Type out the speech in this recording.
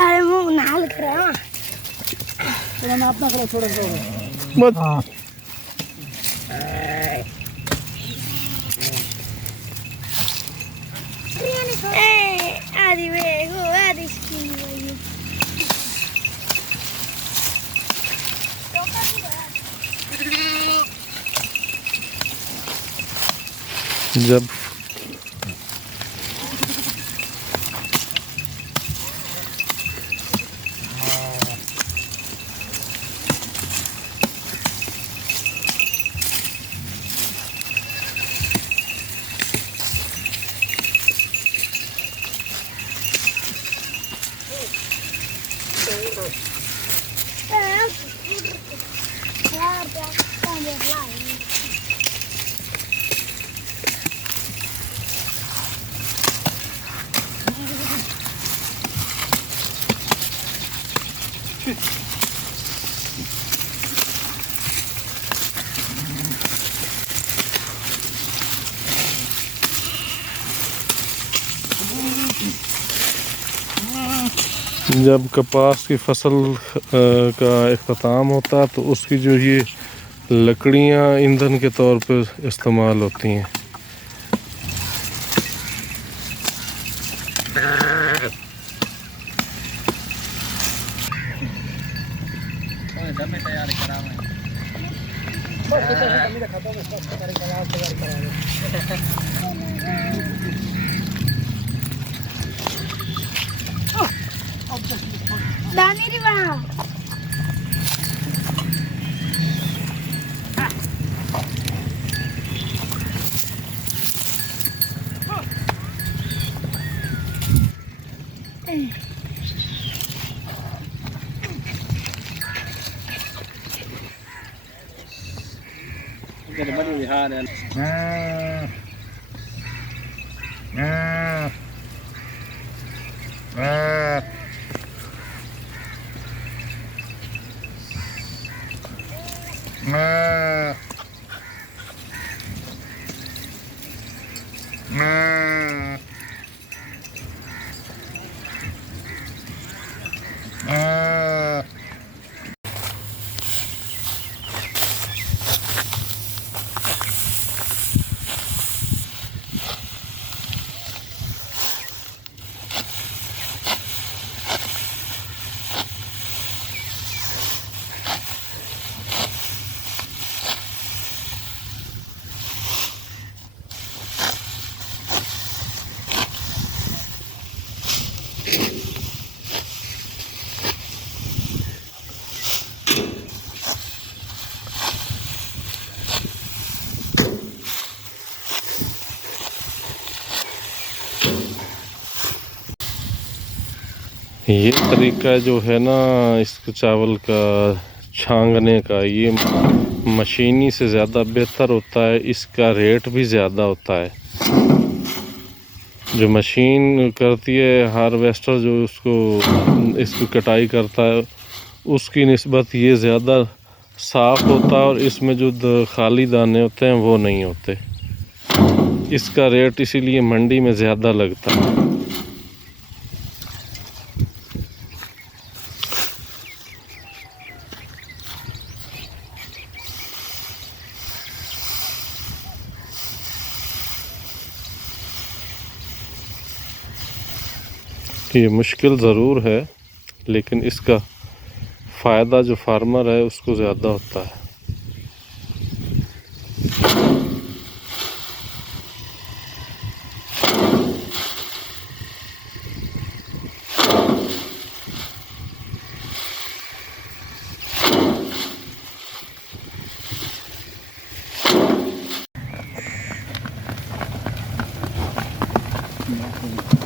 अरे मुंह नाल करा थोड़ा ना अपना करो थोड़ा सा मत आदि वेगो आदि स्किन वेगो जब जब कपास की फसल का इख्तिताम होता है तो उसकी जो ये लकड़ियाँ ईंधन के तौर पर इस्तेमाल होती हैं। दाने री बना ये तरीका जो है ना इस चावल का छांगने का, ये मशीनी से ज़्यादा बेहतर होता है। इसका रेट भी ज़्यादा होता है। जो मशीन करती है हार्वेस्टर जो इसको कटाई करता है, उसकी निस्बत ये ज़्यादा साफ़ होता है और इसमें जो खाली दाने होते हैं वो नहीं होते। इसका रेट इसीलिए मंडी में ज़्यादा लगता है। ये मुश्किल ज़रूर है, लेकिन इसका फ़ायदा जो फार्मर है उसको ज़्यादा होता है। है।